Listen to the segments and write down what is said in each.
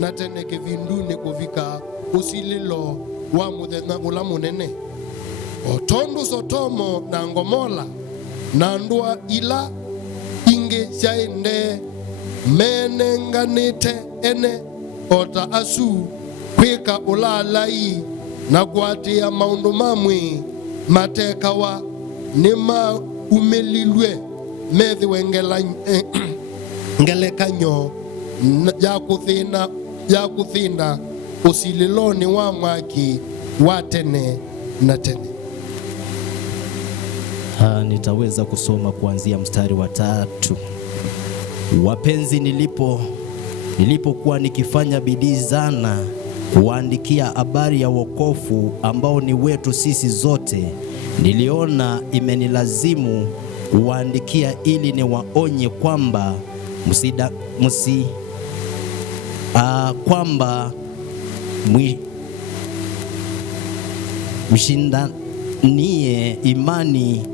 na tene kivinduni kuvika usililo wa muthenya ula munene. Otondu Sodomo na Gomora na ndua ila ingi syaende menenganite ene ota asu kwika ulalai na kwatia maundu mamwe matekawa nima umelilwe methiwe ngelekanyo ya kuthinda usililoni wa mwaki wa tene na tene. Nitaweza kusoma kuanzia mstari wa 3. Wapenzi, nilipokuwa nikifanya bidii sana kuandikia habari ya wokovu ambao ni wetu sisi zote, niliona imenilazimu kuandikia ili niwaonye kwamba kwamba mshindanie imani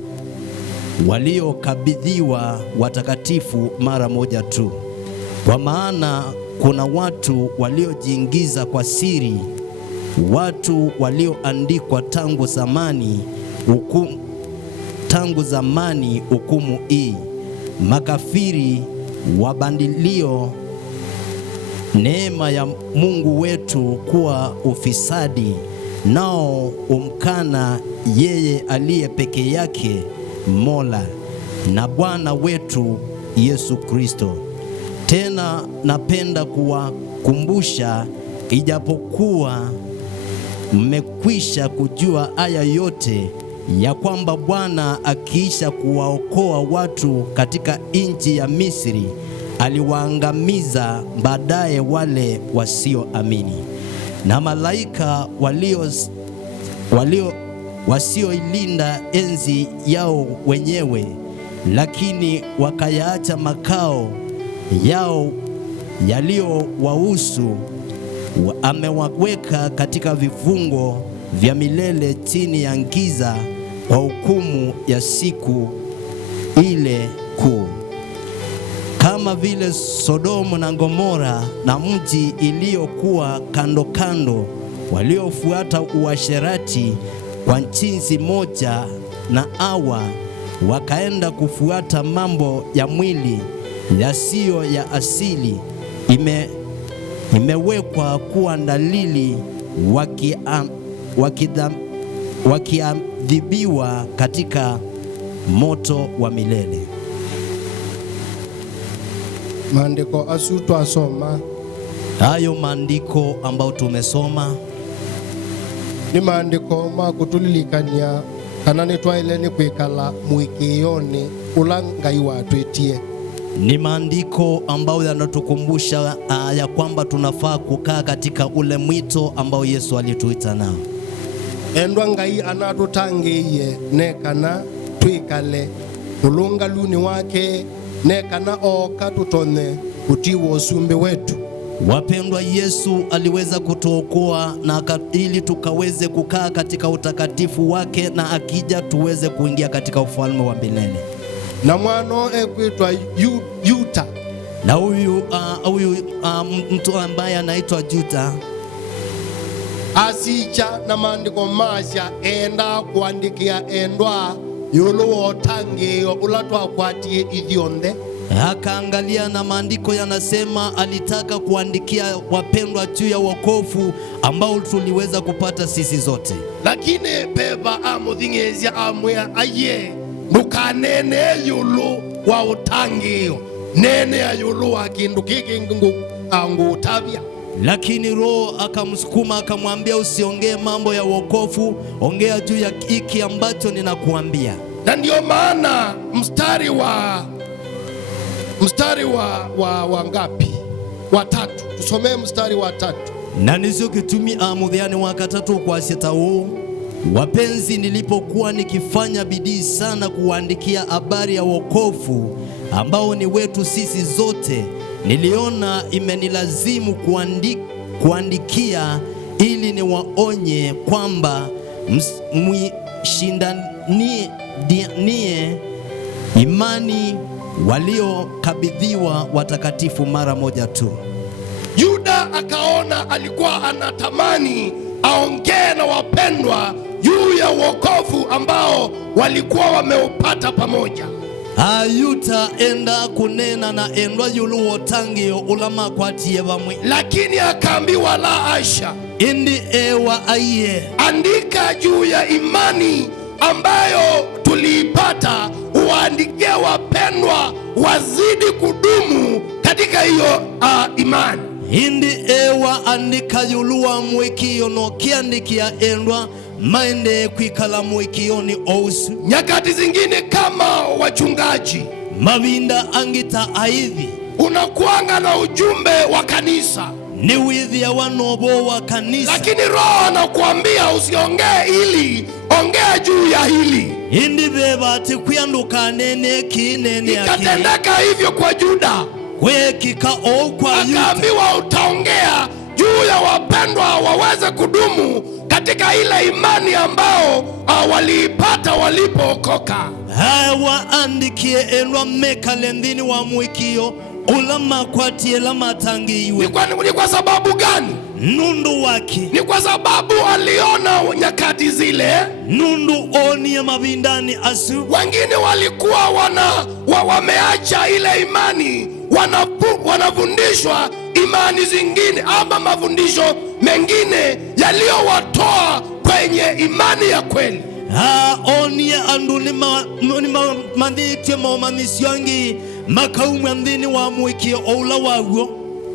waliokabidhiwa watakatifu mara moja tu. Kwa maana kuna watu waliojiingiza kwa siri, watu walioandikwa tangu zamani hukumu hii, makafiri wabandilio neema ya Mungu wetu kuwa ufisadi, nao umkana yeye aliye peke yake Mola na Bwana wetu Yesu Kristo. Tena napenda kuwakumbusha, ijapokuwa mmekwisha kujua haya yote, ya kwamba Bwana akiisha kuwaokoa watu katika nchi ya Misri, aliwaangamiza baadaye wale wasioamini na malaika wasioilinda enzi yao wenyewe, lakini wakayaacha makao yao yaliyowahusu. Amewaweka katika vifungo vya milele chini ya giza kwa hukumu ya siku ile kuu. Kama vile Sodomu na Gomora na mji iliyokuwa kando kando, waliofuata uasherati kwa jinsi moja na Hawa, wakaenda kufuata mambo ya mwili yasiyo ya asili, imewekwa kuwa dalili, wakiadhibiwa katika moto wa milele. Maandiko asu twasoma, hayo maandiko ambao tumesoma ni maandiko makutulilikania kana nitwaileni kwikala mwikiyoni ula Ngai watwitie. Ni maandiko ambao yanatukumbusha ya kwamba tunafaa kukaa katika ule mwito ambao Yesu alituita nao. Endwa Ngai anatutangiye nekana twikale ulungaluni wake, nekana oka tutone kutiwa usumbi wetu. Wapendwa, Yesu aliweza kutuokoa na ili tukaweze kukaa katika utakatifu wake, na akija tuweze kuingia katika ufalme wa milele. Na mwano ekwitwa Yuda, na huyu mtu ambaye anaitwa Yuda asicha na maandiko masha enda kuandikia endwa yulu wotangio ulatwa kwatie ithionde. Akaangalia na maandiko yanasema alitaka kuandikia wapendwa juu ya wokovu ambao tuliweza kupata sisi zote. Lakini beba amuthingezia amwea aye nukanene yulu wa utangio nene ya yulu wa kindu kiki ngutabia. Lakini Roho akamsukuma akamwambia, usiongee mambo ya wokovu, ongea juu ya hiki ambacho ninakuambia. Na ndio maana mstari wa ngapi? Wa 3. Tusomee mstari wa 3. Na nizokitumia mudhiani wa 3 kwa sita huu. Wapenzi, nilipokuwa nikifanya bidii sana kuandikia habari ya wokovu ambao ni wetu sisi zote, niliona imenilazimu kuandikia ili niwaonye kwamba mshindanie imani waliokabidhiwa watakatifu mara moja tu. Yuda akaona alikuwa anatamani aongee na wapendwa juu ya wokovu ambao walikuwa wameupata pamoja. Ayuta enda kunena na endwa yulu wotangio ulama kwatie bamwe, lakini akaambiwa la asha, indi ewa aiye, andika juu ya imani ambayo tuliipata, uandikie wapendwa wazidi kudumu katika hiyo imani. Indi ewa andika yulu wa mwikio no kiandikia endwa maende kwikala mwikio ni ousu. Nyakati zingine kama wachungaji mabinda angita aithi, unakuanga na ujumbe wa kanisa, ni withi ya wanobo wa kanisa, lakini Roho anakuambia usiongee hili, ongea juu ya hili. Indi bebati kuyanduka nene kinene yake. Ikatendeka hivyo kwa Juda, kwe kika o kwa Yuda, akaambiwa utaongea juu ya wapendwa waweze kudumu katika ile imani ambao waliipata walipookoka. Hawa andikie enwa mekalendini wa mwikio ulama kwatie lama tangiwe. Ni kwa sababu gani? Nundu waki, ni kwa sababu aliona nyakati zile, nundu oni ya mabindani asu, wengine walikuwa wameacha ile imani, wanafundishwa imani zingine ama mafundisho mengine yaliyowatoa kwenye imani ya kweli. Oni ya anduni mandhikye manisyangi makaumu andini wa mwikio oula wawo.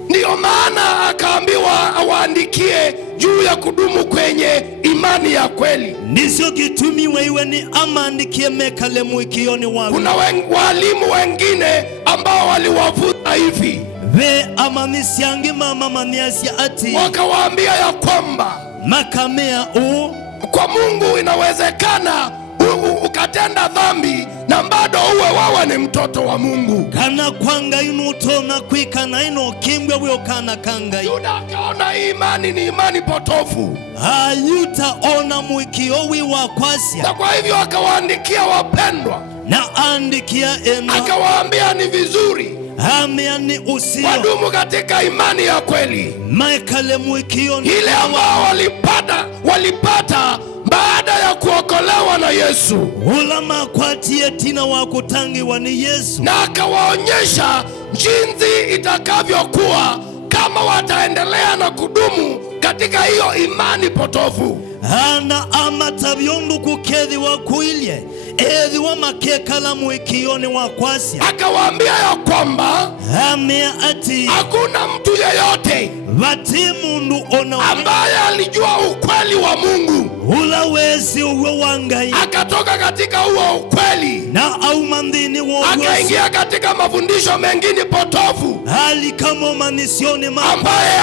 Ndiyo maana akaambiwa awaandikie juu ya kudumu kwenye imani ya kweli. Nisio kitumi wewe ni amandikie mekale mwikioni wawo. Kuna walimu wengine ambao waliwavuta hivi, ve amanisiangi mama maniasia ati, wakawaambia ya kwamba makamea kwa Mungu inawezekana ukatenda dhambi na bado wewe ni mtoto wa Mungu. Kana kwanga inuto na kwika na ino kimbwe wyo kana kanga. Yuda akaona imani ni imani potofu. Ayuta ona mwikio wiwa kwasia, na kwa hivyo akawaandikia wapendwa, na andikia ena, akawaambia ni vizuri ni usio wadumu katika imani ya kweli, maekale mwikio ile ambao walipata baada ya kuokolewa na Yesu. Ulama kwatie tina wakutangiwa ni Yesu, na akawaonyesha jinsi itakavyokuwa kama wataendelea na kudumu katika hiyo imani potofu. Hana amatabyondu kukedhi wa kuilye edhi wa makekala mwikioni wa kwasia. Akawaambia ya kwamba ati hakuna mtu yeyote mundu ambaye alijua ukweli wa Mungu, ulawezi uwe wangai, akatoka katika huo ukweli na aumandhini wogosi, akaingia katika mafundisho mengine potofu, hali kama manisioni ambaye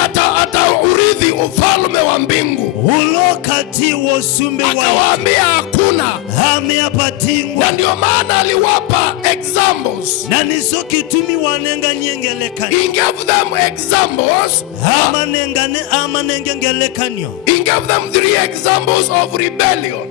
urithi ufalme wa mbingu. Ulokati wosumbe wa, akawaambia hakuna, ameapatingwa. Na ndio maana aliwapa examples, na niso kitumi wanenga nyengeleka, he gave them examples, amanengengelekanyo, he gave them 3 examples of rebellion.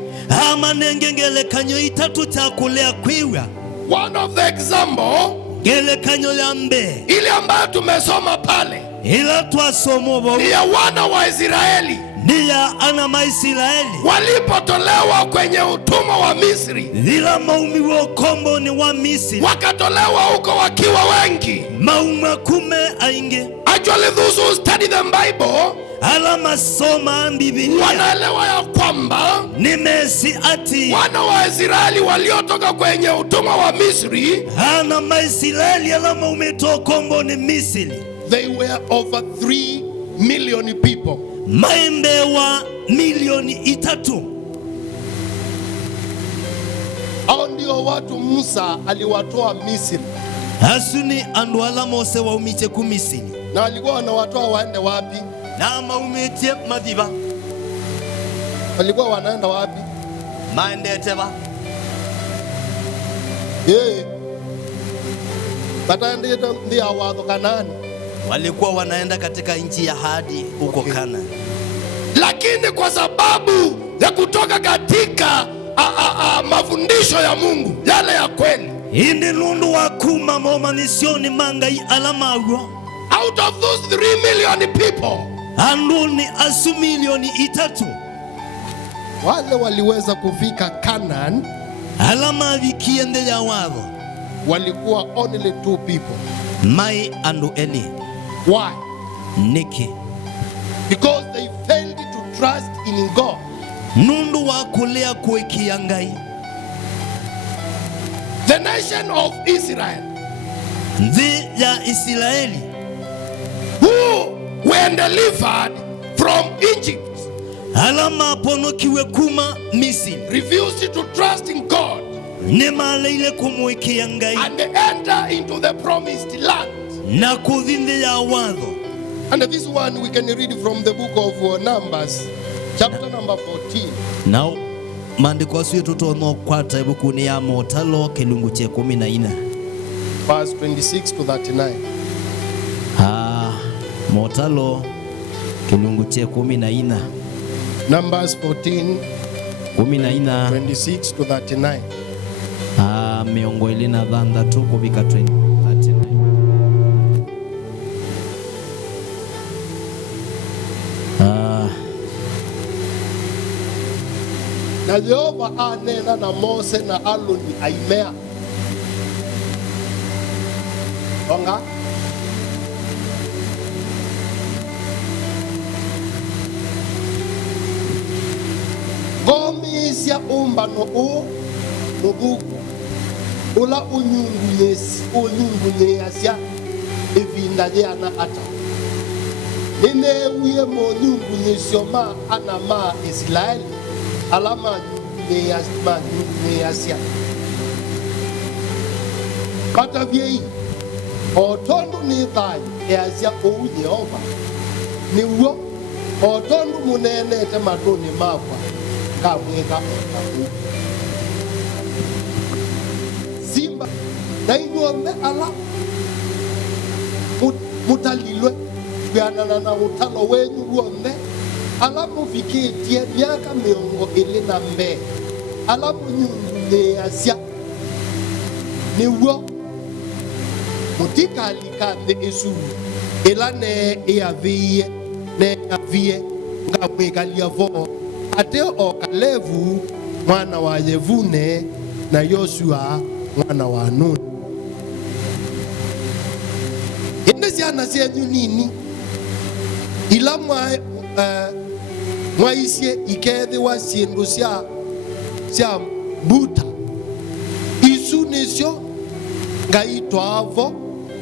Amanengengelekanyo itatu chakulea kwiwa. One of the example, gelekanyo ya mbe, ile ambayo tumesoma pale, ila tuasomo ni ya wana wa Israeli, ni ya ana Maisraeli walipotolewa kwenye utumwa wa Misri, lila maumi wokombo ni wa Misri, wakatolewa huko wakiwa wengi, mauma kume ainge. Actually those who study the Bible, alama soma Biblia, wanaelewa ya kwamba nimesi ati wana wa Israeli waliotoka kwenye utumwa wa Misri, ana Maisraeli alama umetokombo ni Misri, they were over 3 million people. Maembe wa milioni 3. Hao ndio watu Musa aliwatoa Misri. Hasuni anduala Mose wa umiche ku Misri. Na walikuwa wanawatoa waende wapi? Na maumiche madiba. Walikuwa wanaenda wapi? Maendeteba. Bataendeta ndia wadho Kanaani. Walikuwa wanaenda katika nchi ya hadi huko Kana. Lakini kwa sababu ya kutoka katika mafundisho ya Mungu yale ya kweli, indi lundu wakuma momanisioni mangai alama agwa, out out of those 3 million people, andu ni asu milioni 3 wale waliweza kufika Canaan alama vikiende ya watho walikuwa only 2 people. Mai andu Eli. Why? Niki Because they failed to trust in God. nundu wa kulea kuikia Ngai. The nation of Israel, Nthi ya Israeli who were delivered from Egypt, alama ponokiwe kuma Misiri, refused to trust in God ne maleile kumwikia Ngai and enter into the promised land. na kuthinde ya watho. And this one we can read from the book of Numbers, chapter number 14. Now maandiko asu tutono kwata ibukuni ya Motalo kilungu che 14 verse 26 to 39. Motalo kilungu che 14 Numbers 14, 14 26 to 39. miongo ili na dhanda tu kubika 39. Na Jehova anena na Mose na Aroni aimea. Onga. Gomisya umbano u mubuku ula unyungunyesya evinda lyana ata nene wiye mo nyungunyesyo ma ana ma Israeli alama nyungunyesya bata vyei otondu ni thai easya ou Jehova niwo otondu munenete matuni makwa kamweka otaku simba na inyuombe ala mutalilwe kwianana na utalo wenyu luombe ala mufikitie miaka 22 ala munyungunyesya niwo mutikaalika nthi isu ila ne iavie ne avie ngamwikalia vo ate o Kalevu mwana wa Yefune na Yoshua mwana wa Nuni. Ende ciana cienyu nini ila mwaicie ikethiwa ciindu cia mbuta isu nicio Ngai twavo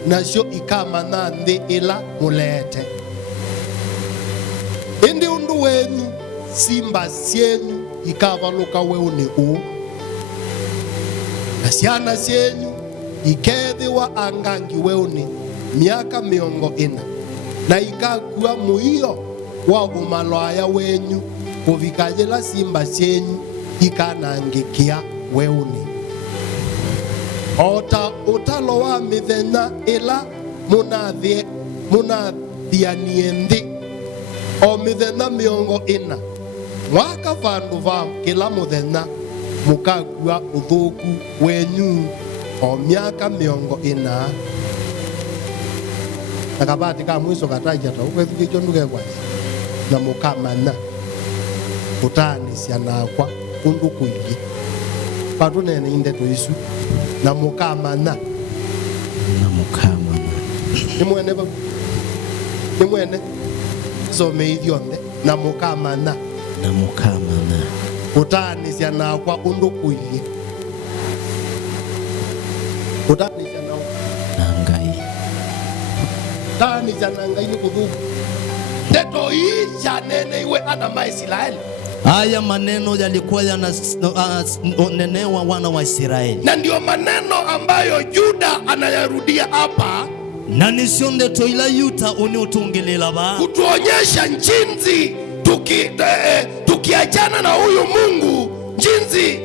nacio ikamana nthi ila mulete. Indi undu wenyu simba cienyu ikavaluka weuni u na ciana cienyu ikethiwa angangi weuni miaka 40 na ikakua muio wa umalwaya wenyu kuvikajila simba cienyu ikanangikia weuni. Ota utalo wa mithenya ila munathianie nthi o mithenya 40 mwaka vandu va kila muthenya mukakua uthuku wenyu o miaka 40 na kabati ka mwiso kataja ta ukwethukicho ndugekwa na mukamana utanisya nakwa undu kuili patu nene indeto isu na mukamana ni mwene some ithionde na mukamana utanisya nakwa undu kuili utanisya nangai ni kuthuku ndeto isha nene iwe ana Maisraeli. Haya maneno yalikuwa yananenewa wana wa Israeli, na ndio maneno ambayo Yuda anayarudia hapa, na nisio ndeto ila yuta uniotungelela ba kutuonyesha jinsi tukiachana na huyu Mungu jinsi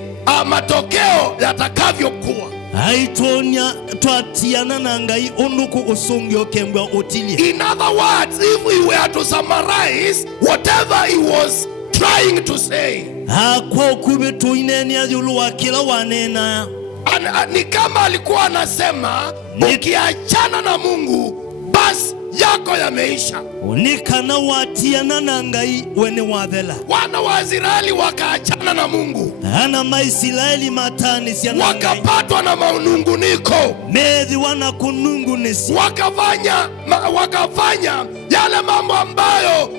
matokeo yatakavyokuwa. Aitonya twatiana na Ngai unduku usungio kembwa utilie. In other words, if we were to summarize whatever he was trying to say, kwa kubetu ineni ajulu wa kila wanena ni kama alikuwa anasema ukiachana na Mungu basi yako yameisha. Unikana watiana na ngai wene wathela. Wana wa Israeli wakaachana na Mungu. Ana maisraeli matani siana ngai. Wakapatwa na manunguniko. Methi wana kunungunisi. Wakafanya yale mambo ambayo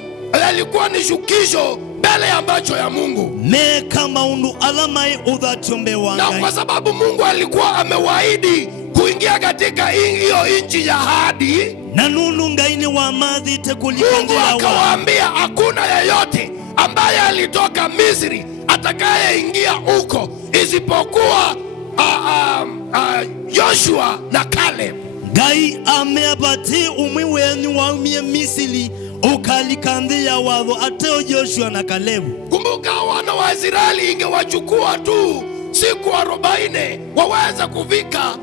yalikuwa ni shukisho mbele ya macho ya Mungu. Me kama undu alamai udhatumbe wangai. Na kwa sababu Mungu alikuwa amewaahidi kuingia katika hiyo nchi ya ahadi, na nunu ngaini wa madhi tekulikandia wa. Mungu akawaambia hakuna yeyote ambaye alitoka Misri atakayeingia huko isipokuwa Joshua na Caleb. Gai ameapati umwi wenyu wa umie Misri ukalikandia wao ateo Joshua na Caleb. Kumbuka wana wa Israeli ingewachukua tu siku 40 waweza kufika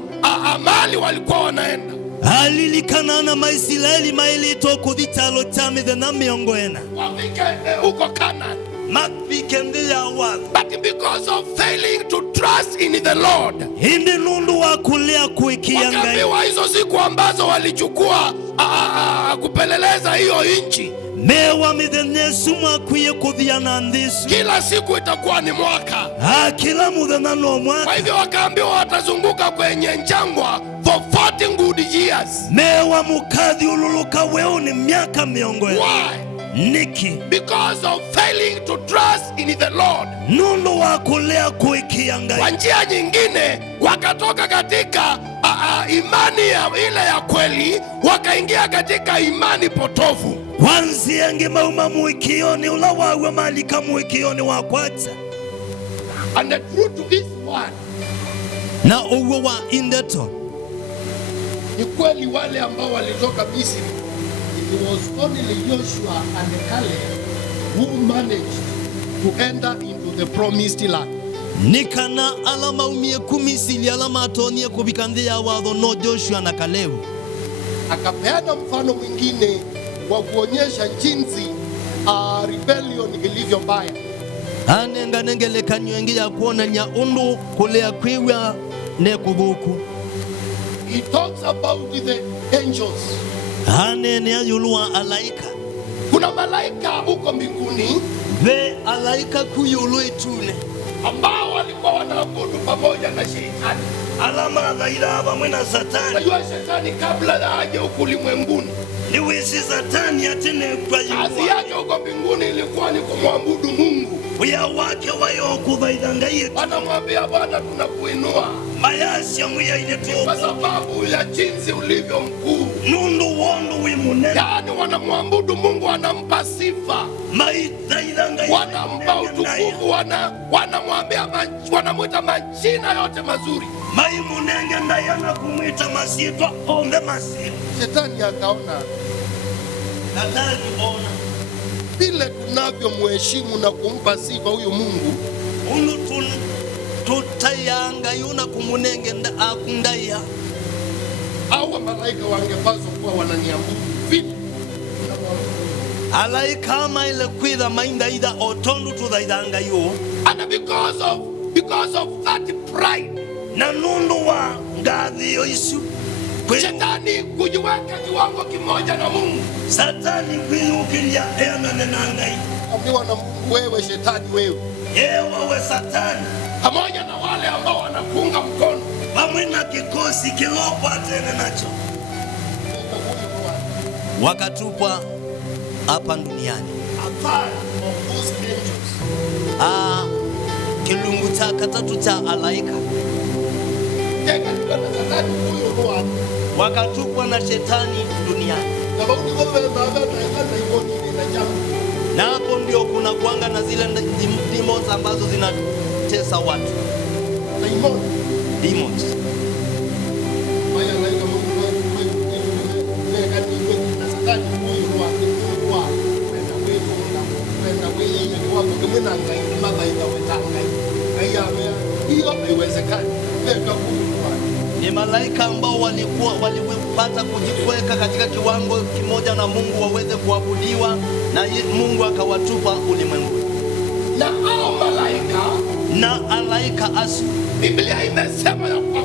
mahali walikuwa wanaenda. Alilikana na maisraeli mailito kuthitalo chamide na miongoena wafike huko Canaan. But because of failing to trust in the Lord, hindi nundu wa kulea kuikia ngai. Wakapewa hizo siku ambazo walichukua kupeleleza hiyo nchi. Mewa midhenesu mwakuye kuthiana ndisu. Kila siku itakuwa ni mwaka. Kila mudhena no mwaka. Kwa hivyo wakaambiwa watazunguka kwenye njangwa for 40 good years. Mewa mukadhi ululuka weo ni miaka miongo. Why? Niki. Because of failing to trust in the Lord. Nundu wa kulea kuikia ngai. Kwa njia nyingine wakatoka katika imani ya ile ya kweli wakaingia katika imani potofu. Wanzi yangi mauma muikioni ula wawe malika muikioni wakwacha. And the truth is one. Na uwe wa indeto. Ni kweli wale ambao walitoka Misri, it was only Joshua and Caleb who managed to enter into the promised land. Nikana alama umie kumisili alama atonie kubikandia wadho no Joshua na Caleb. Akapeana mfano mwingine wa kuonyesha jinsi rebellion ilivyo mbaya. Anenga nengele kanywengi ya kuona nya undu kulea kwiwa ne kubuku. He talks about the angels. Anene ayulua alaika. Kuna malaika huko mbinguni. Ve alaika kuyulu itune. Ambao walikuwa wanaabudu pamoja na shetani. Alama dhaira hapa mwena satani. Najua shetani kabla ya aje huku ulimwenguni. Ni wisi satani atene kwa yuwa. Kazi yake huko mbinguni ilikuwa ni kumwabudu Mungu. Uya wake wayo kudhaidangaye. Wanamwambia Bwana tunakuinua. Mayasi ya mwiya inetu. Kwa sababu ya jinsi ulivyo mkuu. Nundu wondu wimunene. Yani wanamwabudu Mungu, wanampa sifa. Maidhaidangaye. Wanampa utukufu, wanamwambia wanamuita majina yote mazuri. Maimunenge ndayana kumwita masitwa onde masitwa. Shetani akaona. Shetani ona. Vile tunavyo muheshimu na kumpa sifa huyu Mungu. Unu tutayanga yuna kumunenge akundaya. Hawa malaika wangepaswa kuwa wananiabudu vipi? Alaika ama ile kwitha mainda ida otondu tuthaidanga yu. And because of that pride. Na nundu wa ngathi yo isu. Shetani kujiweka kiwango kimoja na Mungu. Satani kuyukilia ena nenangai. Ambiwa na Mungu, wewe shetani wewe. Wewe satani. Pamoja na wale ambao wanakuunga mkono. Pamwena kikosi kilopo atene nacho. Wakatupwa hapa duniani. Kilungu cha katatu cha alaika. Wakatupwa na shetani duniani. Na hapo ndio kuna kuanga na zile demons ambazo zinatesa watu. Demons. Ni malaika ambao walipata kujiweka katika kiwango kimoja na Mungu waweze kuabudiwa, na Mungu akawatupa ulimwengu. Na hao malaika na alaika asu, Biblia imesema ya kwamba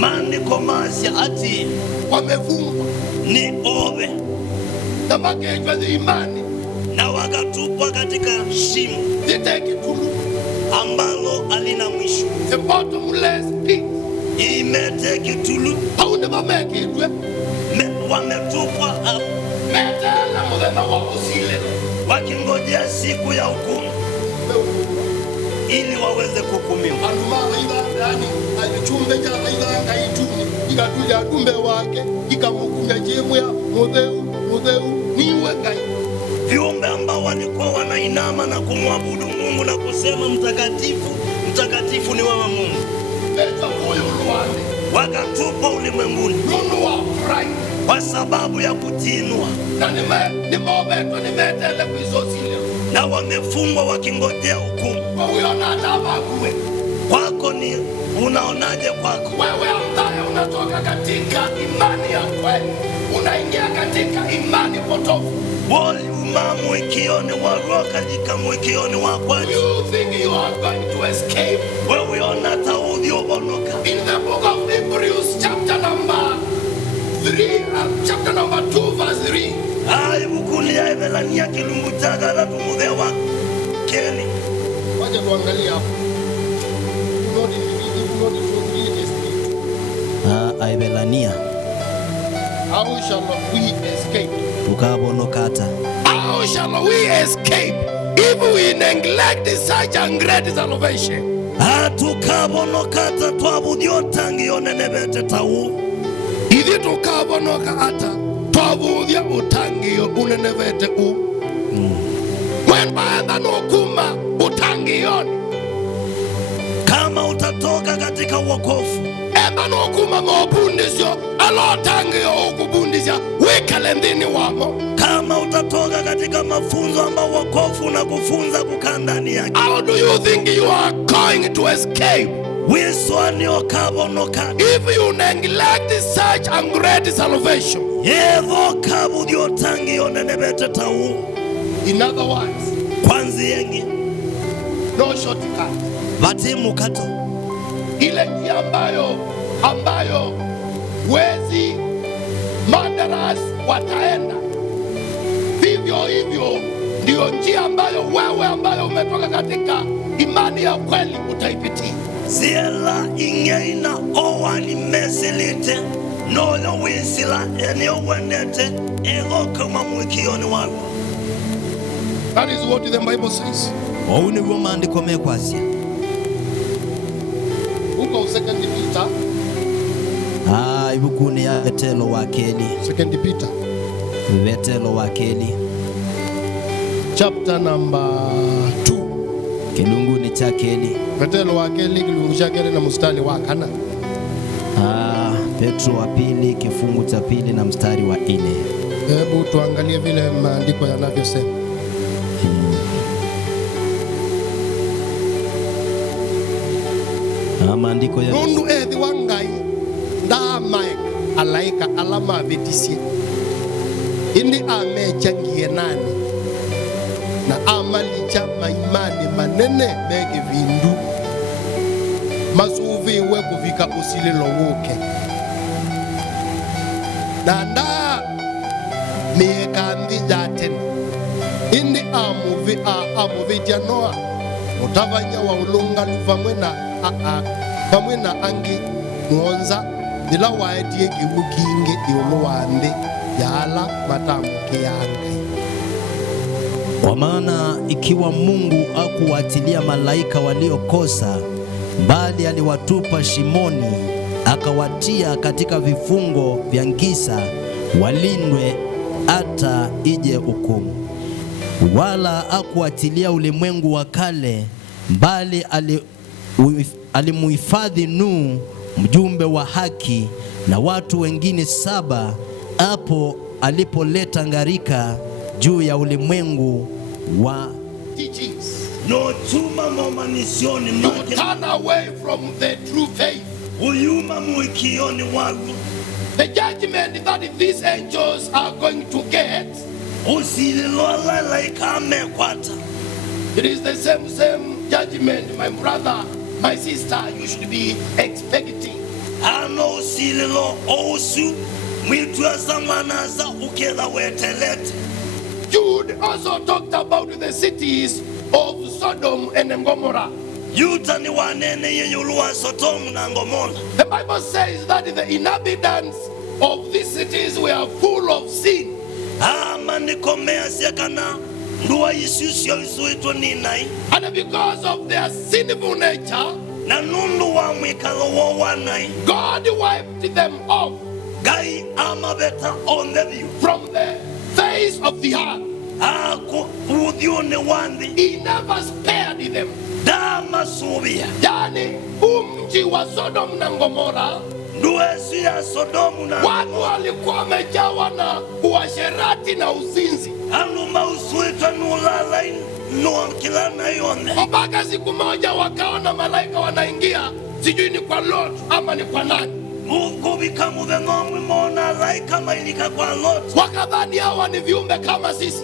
maandiko masi ati wamefungwa ni owe na makejwa the imani na wakatupwa katika shimo ziteke tulu ambalo halina mwisho. the bottomless pit Imeteke tulu, haunde mamekejwe wametupwa hapo metela muthenya wa usile wakingojea siku ya hukumu ili waweze kuhukumiwa. anduma baitha yani alichumbe cha baitha ngaituni ikatuja dumbe wake ikamukumya chemwe mutheu niwe ngai. Viumbe ambao walikuwa wanainama na kumwabudu Mungu na kusema mtakatifu, mtakatifu ni wewe Mungu, wakatupwa ulimwenguni kwa sababu ya kutinua, na wamefungwa wakingojea hukumu. Kwako ni unaonaje? Kwako wewe ambaye unatoka katika imani ya kweli unaingia katika imani potofu, mwikioni wa kajika mwikioni wa kweli, you think you are going to escape? wewe onata udiobonoka. In the book of Hebrews chapter number 2 verse 3, Ai bukulia evelania kilungu chagala tumudewa keni. wacha tuangalie hapo. Aibelania How shall we escape? ukabonokata. How shall we escape if we neglect such a great salvation? Atukabonokata twabudio tangio nenebete tau. Ithi tukabonoka ata twabudia utangio unenevete u. When baada nokuma utangioni, Kama utatoka katika wokovu, ema nokuma mobundisyo alotangio ukubundisya wikale ndini wamo. kama utatoka katika mafunzo ambao wokovu na kufunza kukaa ndani yake, How do you think you are going to escape wiswani okabonokata if you neglect such a great salvation? yevo kabudio tangio nenebete tau. In other words, Kwanzi yengi no shortcut. vatimu kato Ile njia ambayo wezi madaras wataenda, vivyo hivyo ndio njia ambayo wewe ambayo umetoka katika imani ya kweli utaipitia. ziela ingeina owani mesilite noyo wisila enio wenete ego kama mwikioni wako. That is what the Bible says. Ouni maandiko mekwasya Huko 2 Peter, ibukuni ya vetelo wakeli 2 Peter vetelo wakeli chapter number 2, kilunguni cha keli. vetelo wa keli kilungu cha keli na mstari wa kana. Petro wa pili kifungu cha pili na mstari wa 4. Hebu tuangalie vile maandiko yanavyosema. Maandiko ya Nundu ethi wangai nda Mike alaika alama vetisie indi amechangie nani na amalicha maimani manene mege vindu masuvi we kuvika usililo woke na nda miekandhi jatena indi amuvitia noa utavanya wa ulungalu pamwe na angi mwonza nila waetie kiwu kingi iulu wa nthi yala matambuki ya Ngai. Kwa maana ikiwa Mungu akuwatilia malaika waliokosa, bali aliwatupa shimoni, akawatia katika vifungo vya ngisa, walindwe hata ije hukumu. Wala akuwatilia ulimwengu wa kale, bali alimuhifadhi Nuhu, mjumbe wa haki, na watu wengine 7 hapo alipoleta gharika juu ya ulimwengu wa Teachings. no tuma momanisioni You turn away from the true faith. uyuma muikioni wangu The judgment that these angels are going to get, usililola laikamekwata. it is the same judgment, my brother, my sister, you should be expecting. Ano usililo ousu Jude also talked about the cities of Sodom and Gomorrah. The Bible says that the inhabitants of these cities were full of sin. And because of their sinful nature, God wiped them off from the face of the earth. He never spared them. Yani mji wa Sodom na Gomorrah, watu walikuwa wamejawa na uasherati na uzinzi. Mpaka siku moja wakaona malaika wanaingia, sijui ni kwa Lot ama ni kwa nani. Wakadhani hawa ni viumbe kama sisi.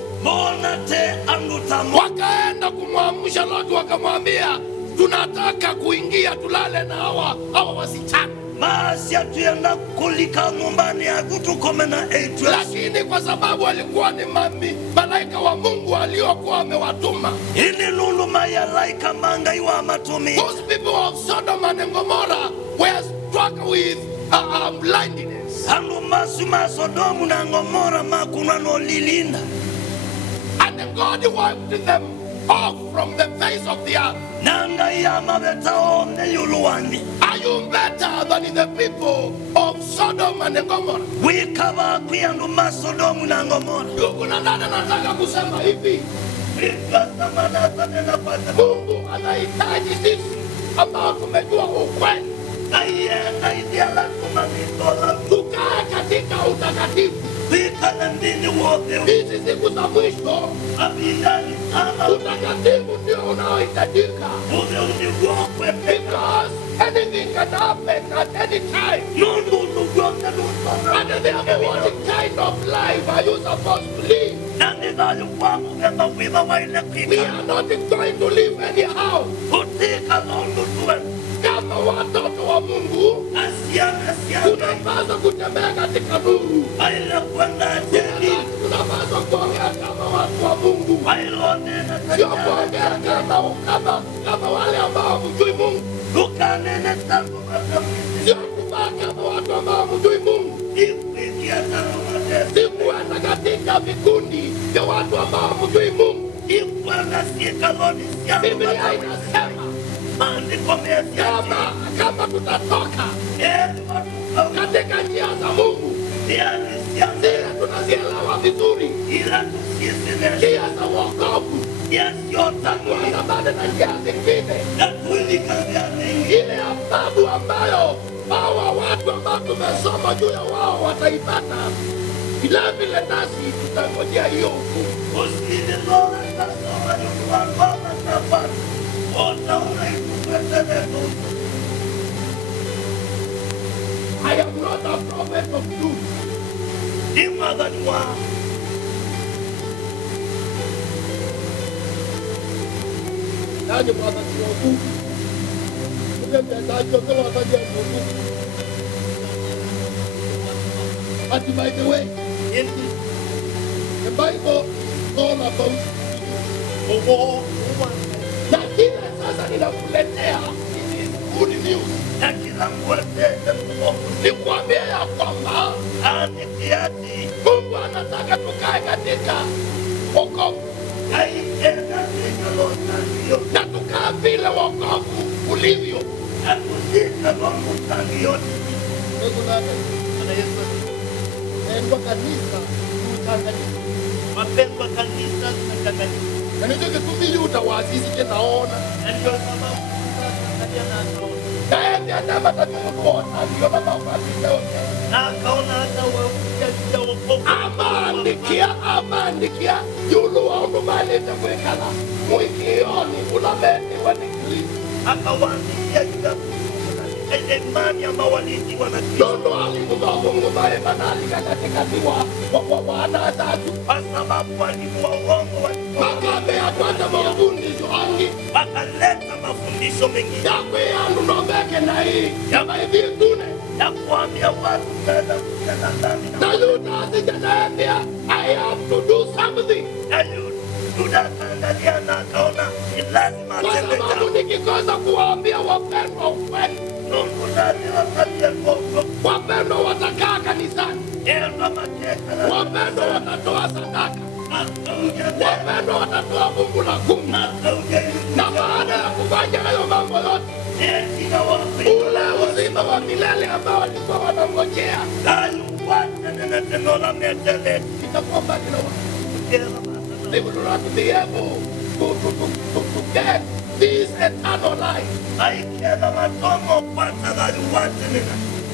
Wakaenda kumwamsha Lot, wakamwambia tunataka kuingia tulale na hawa wasichana. Lakini kwa sababu walikuwa ni malaika wa Mungu waliokuwa wamewatuma, those people of Sodom and Gomorrah were struck with blindness. And God wiped them off from the face of the earth. Are you better than the people of Sodom and Gomorrah? Kuna nani nataka kusema hivi? Mungu anahitaji sisi ambao tumejua ukweli tukae katika utakatifu. Hizi siku za mwisho utakatifu ndio unaohitajika. Because anything can happen at any time. And therefore, what kind of life are you supposed to live? We are not going to live anyhow. Kama watoto wa Mungu, tunapaswa kutembea katika nuru. Tunapaswa kuongea kama watu wa Mungu, sio kuongea kama wale ambao hawamjui Mungu. Sio kuvaa kama watu ambao hawamjui Mungu. Si kuenda katika vikundi vya watu ambao hawamjui Mungu. Biblia inasema kama tutatoka katika njia za Mungu, zile tunazielewa vizuri, njia za wokovu, tuandamane na njia zingine, ile adhabu ambayo hawa watu ambao tumesoma juu ya wao wataipata, vile vile nasi tutangojea hiyo hukumu. I am not a prophet of truth. But by the way, the Bible is all about na kila sasa ninakuletea good news. Nikwambia ya kwamba Mungu anataka tukae katika wokovu na tukaa vile wokovu ulivyo. Wapendwa kanisa tunatanganika. Na ndio kitu utawazizi kenaona. Na ndio sababu tunatangalia na ataona. Naye adama tatuona ndio baba yote. Na akaona hata wakuja wokovu. Amandikia yulu wa ndumale takwekala. Mwikioni ulameni wa nikili. Akawaambia yuda imani ambao walitiwa na Kristo. Ndio alikuwa Mungu bae banali katika wa anatatu kwa sababu walimu wa uongo wakamea kwanza mafundisho angi wakaleta mafundisho mengine yakwe yandu nombeke na hii yaba hivi tune ya kuambia watu tena kutenda dhambi Na Yuda asijanaambia I have to do something. na Yuda akaangalia na akaona ni lazima Kwa atende sababu jambo. nikikosa kuwaambia wapendwa ukweli, Mungu lazima apatie Mungu. wapendwa watakaa kanisani, Enda mateka. wapendwa watatoa sadaka, wapendwa watatoa fungu la kumi. Na baada ya kufanya hayo mambo yote, ule uzima wa milele ambao walikuwa wanangojea itakuwa mbali na wao. They will not be able to get this eternal life,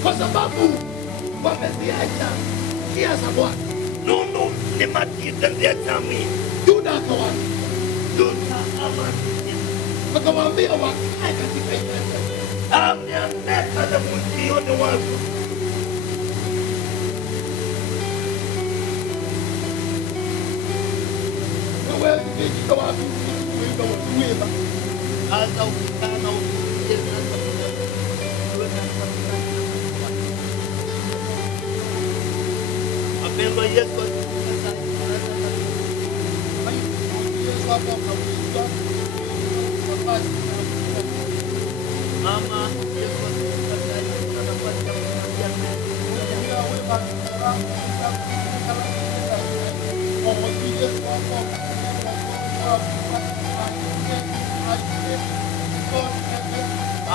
kwa sababu wameziacha njia za Bwana. Nunu ni matita vya jamii. Yuda akawaambia, Yuda akawaambia wakae katika ibada. ameaneka na mjioni wako. Na wewe ukijitoa wapi kuimba watuimba? Hata ukikana ukicheza apendwa Yesu mama Yesu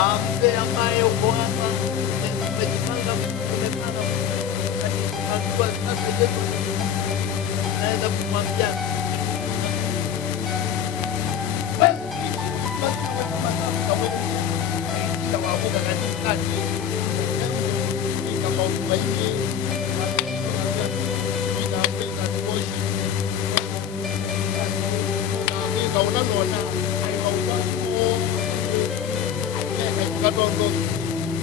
ampe ambaye uko hapa umejipanga kuonekana hatua sasa Yesu naweza kumwambia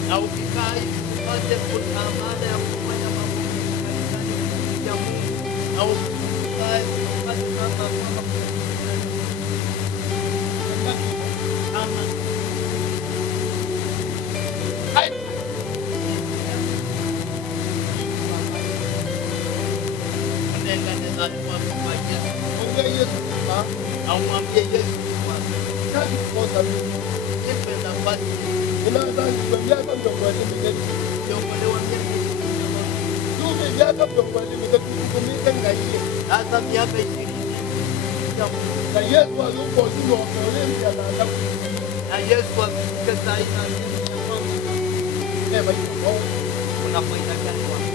na ukikaa hivi upate maana ya kufanya mambo kanisani ya Mungu na ukikaa upate kama amwambie Yesu nipe nafasi hata miaka 20 na Yesu alikuwa juu wa Olympia na Adamu. na Yesu afike saa hii na Never you know. kuna faida gani wako?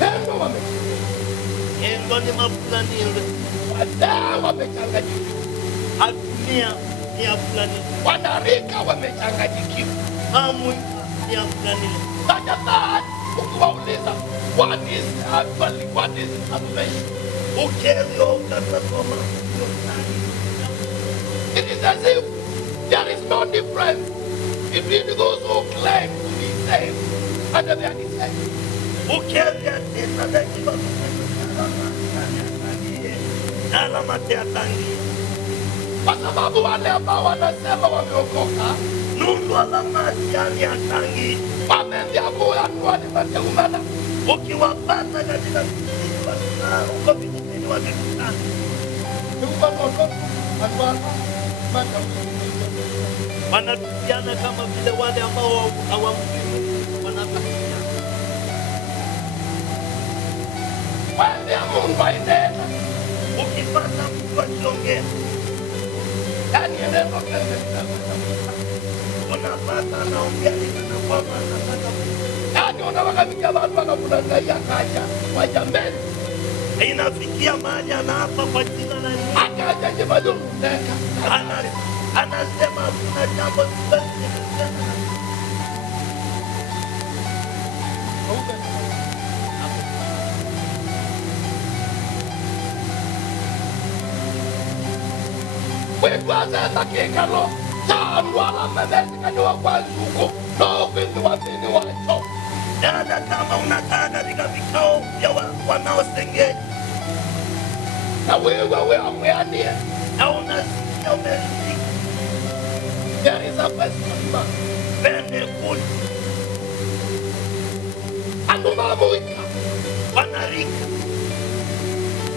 Pendo Endo ni mafulani yule wamechanganyikiwa. atumia ni ya fulani Wanarika wamechanganyikiwa. hamu ni ya fulani Tajadad ukiwauliza what is salvation? ukerio utasoma It is as if there is no difference between those who claim to be saved and the unsaved. ukeria tena dakika alama ya tangi Kwa sababu wale ambao wanasema wameokoka nundu alama ya tangi wameambiwa ni mateumana. ukiwapata katika uko vijijini wamekutana wanatusiana kama vile wale ambao hawamjui wanatusiana. Wende Mungu ainena. Ukipata mtu akiongea Yani neno kende unapata anaongea kana kwamba anataka yani unawakamikia watu wanakunangalia kaja wajambeni. inafikia mahali anaapa kwa jina la Yesu. Akaja jibalu neka. Anasema kuna jambo Wekwaza takikalo chandwala mebesi kanywa kwa zuko no kwenye wapini wacho. dada, kama unakaa katika vikao vya wanaosengenya Na wewe amweanie na unasikia umeridhika. There is a question mark. Very good. Andumamuika wanarika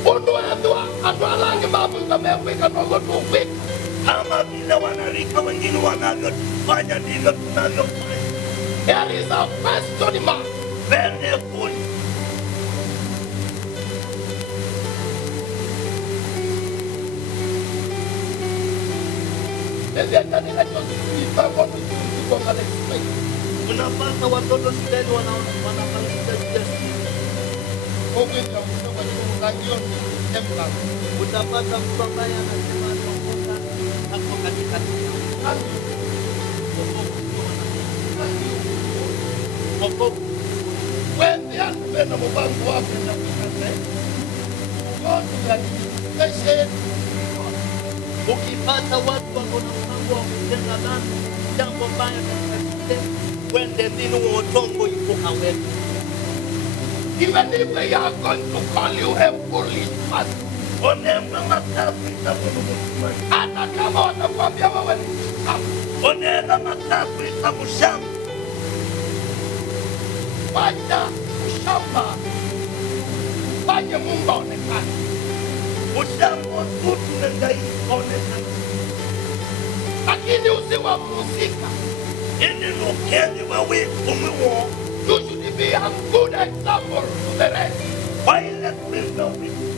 ondoandwa andwalange mamuika meweka nogotukwika kama vile wanarika wengine wanavyofanya ndivyo tunavyofanya. There is a question mark. Very good. Unapata watoto shuleni wanafanya utapata mtu ambaye anasema anaongoza hapo katika wende anapenda mpango wake na kukase ukipata watu wako na mpango wa kutenda dhambi, jambo baya katika shule, wende dhinu uotongo yuko hawetu. Even if they are going to call you a foolish person, onemba matafu itakununuliwa. Hata kama watakwambia wewe ni mshamba, onena matafu itakushamba. Fanya ushamba, fanya Mungu aonekane. Ushamba tu tunadai aonekane, lakini usiwa muzika ili nukeni wewe umewo. You should be a good example to the rest. While we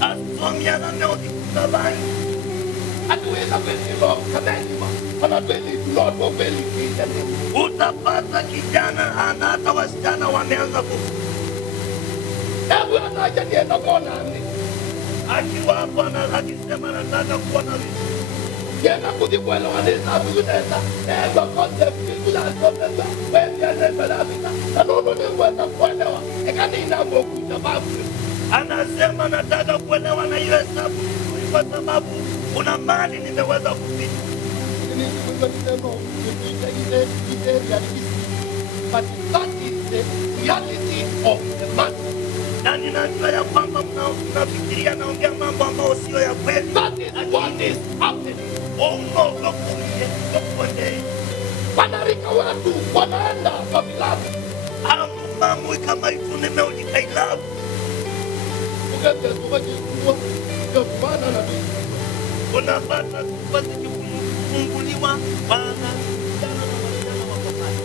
asomia na meodi kutabani. Hatuweza kuelewa kameniwa. Wanatueli Lord wa kweli kijana. Utapata kijana ana hata wasichana wameanza kufu. Hebu anaja nienda kuona nini? Akiwa hapo akisema nataka kuona vitu. Yena kudikwela waneza kuyuneza. Ego concept kulasombeza. Wewe anayebalabika. Anono ni mweza kuelewa. Ekanina mwoku sababu. Anasema nataka kuelewa na hiyo hesabu kwa sababu kuna mali nimeweza kupita. But that is the reality of the matter. Na ninajua ya kwamba mnafikiria naongea mambo ambayo sio ya kweli. That is what is happening. Ongo kukuye. Wanarika watu wanaenda kwa vilabu. Mamu kama hitu nimeujika ilabu. Ukete tuwaji kuwa kufana na vitu. Unapata kuwa zikifunguliwa wana jana na wasichana wako pale.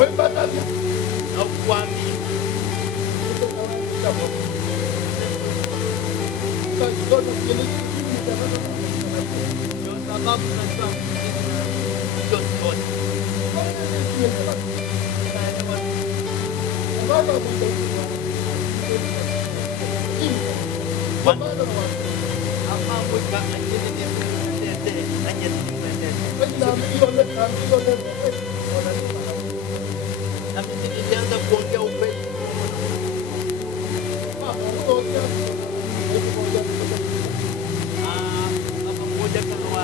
Wepata vya na kuamini. Ndio sababu najua ndio sote. Na mimi nilianza kuongea ukweli. Kama mmoja kama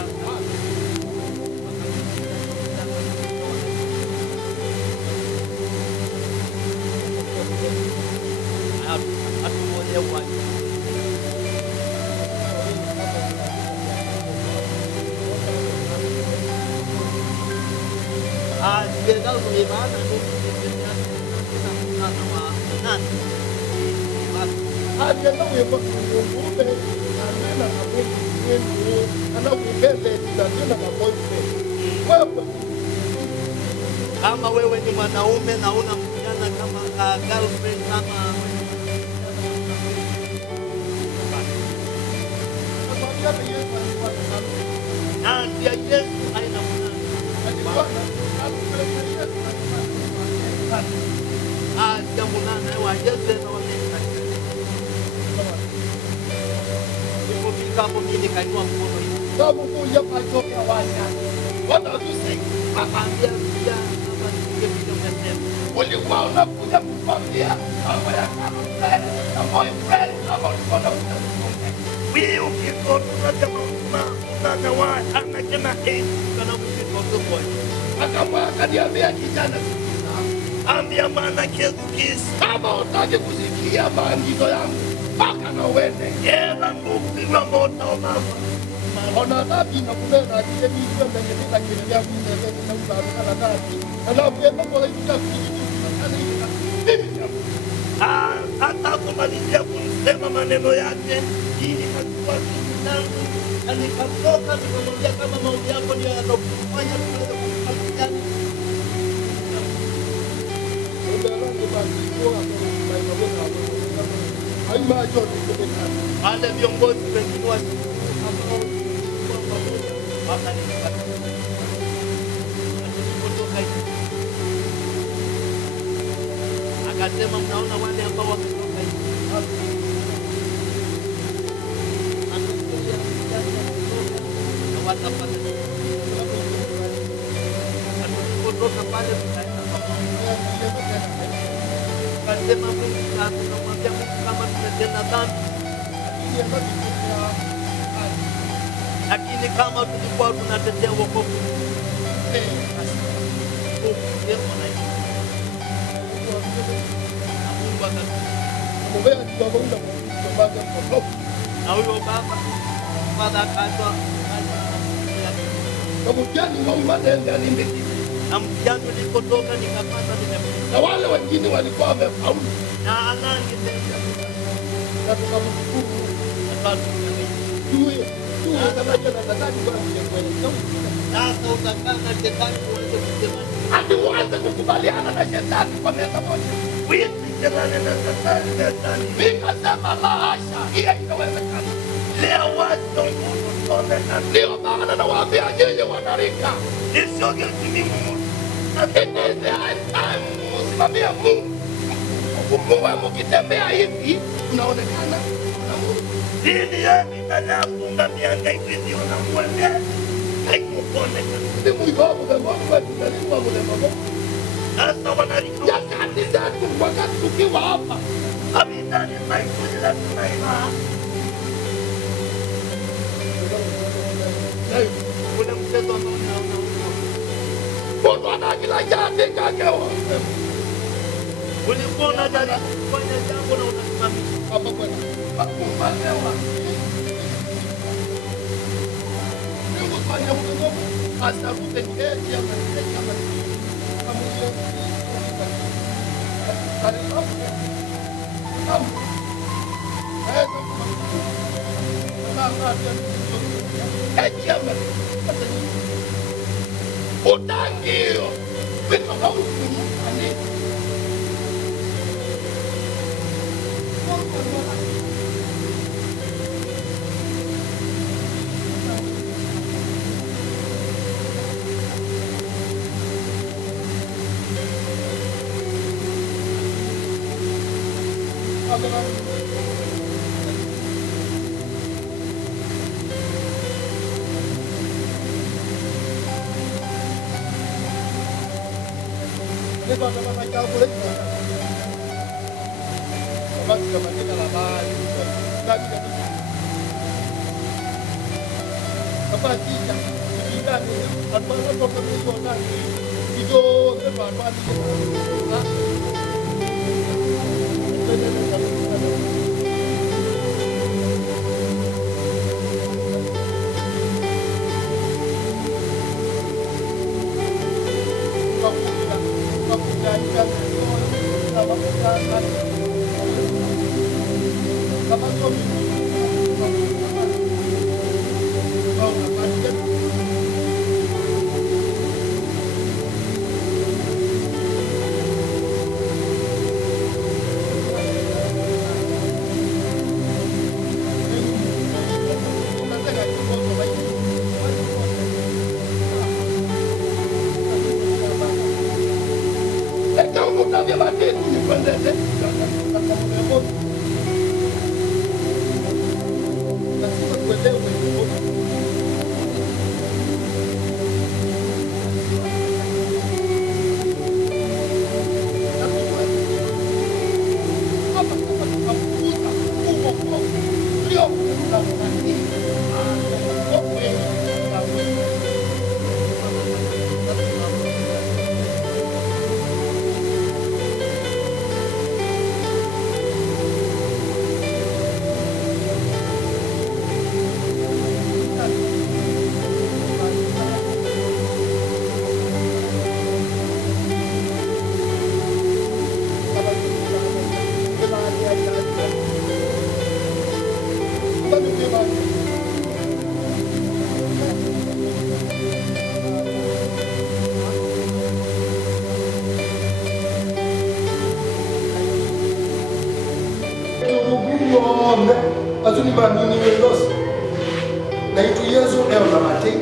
kama wewe ni mwanaume na una msichana kama girlfriend kama na ndia Yesu haina mwanana. Ndia mwanana wa Yesu na wameka. Nilipofika hapo mimi nikainua mkono hivi. Sababu kuja kwa toka wanya. What are you saying? Akaambia pia kama ningepita umesema. Ulikuwa unakuja kukwambia mambo ya na boyfriend kama ulikuwa unakuja kukwambia. Wewe ukiko tunasema na wa anasema kana ukiko boy. Akamwambia kijana ambia maana kesi kama utaki kusikia maandiko yangu mpaka na wene yela ngupigwa moto mama ona nabi na kumena kile bitu mbele bila kile vya kuendelea na ula na nabi alafu yeye mambo ya hata kumalizia kumsema maneno yake ili hatua zangu na nikatoka nikamwambia kama maombi yako ndio yanakufanya tuweze kupigana. Wale viongozi wengine wa akasema mnaona wale ambao wametoka hivi na watapata kutoka pale kasema Mungu tunamwambia Mungu kama tumetenda dhambi, lakini kama tulikuwa tunatetea wokovu na huyo baba akaitwa na mjani ulipotoka nikapata nimepita na wale wengine walikuwa wamefaulu na anangi na tukamshukuru sasa utakaa na shetani uweze kusema hadi uanze kukubaliana na shetani kwa meza moja uisikilane na shetani vikasema la hasha hiyo inawezekana leo watu na ndio maana nawaambia nyinyi wanarika isiogezimi Mungu lakini msimamie Mungu muwe mukitembea hivi unaonekana na Mungu dini yenu inafunga mianga hivi unamwendea haikuonekana ni mwigogo kwa tunalikuwa mlemo sasa wanarika nyakati zetu wakati tukiwa hapa abidani maikuja tunaima ule mchezo ambao Mungu anakila jande kakewa ulikuwa unajaribu kufanya jambo na unasimamisha hapa kwenda kumalewa Mungu fanya Mungu hasa kutengeje ama kama hiyo utangio vitu hausimani mugumo azuni mamini wendos na itu Yesu leo na mate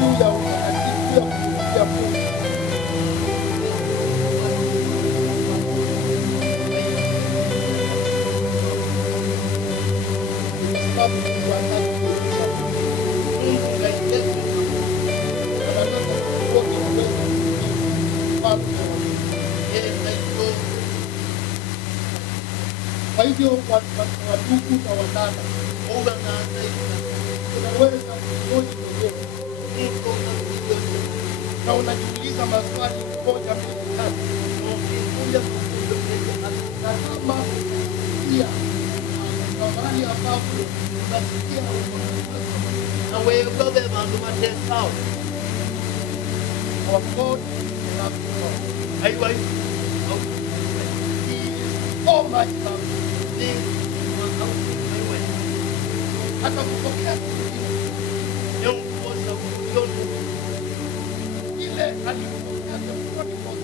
tuya Kwa hivyo wadugu na wadada, unaweza kuoji mwenyewe na unajiuliza maswali moja mbili tatu, na kama pia mahali ambapo unasikia na wewe bantu matesao our God so much hata kupokea ile alikupokea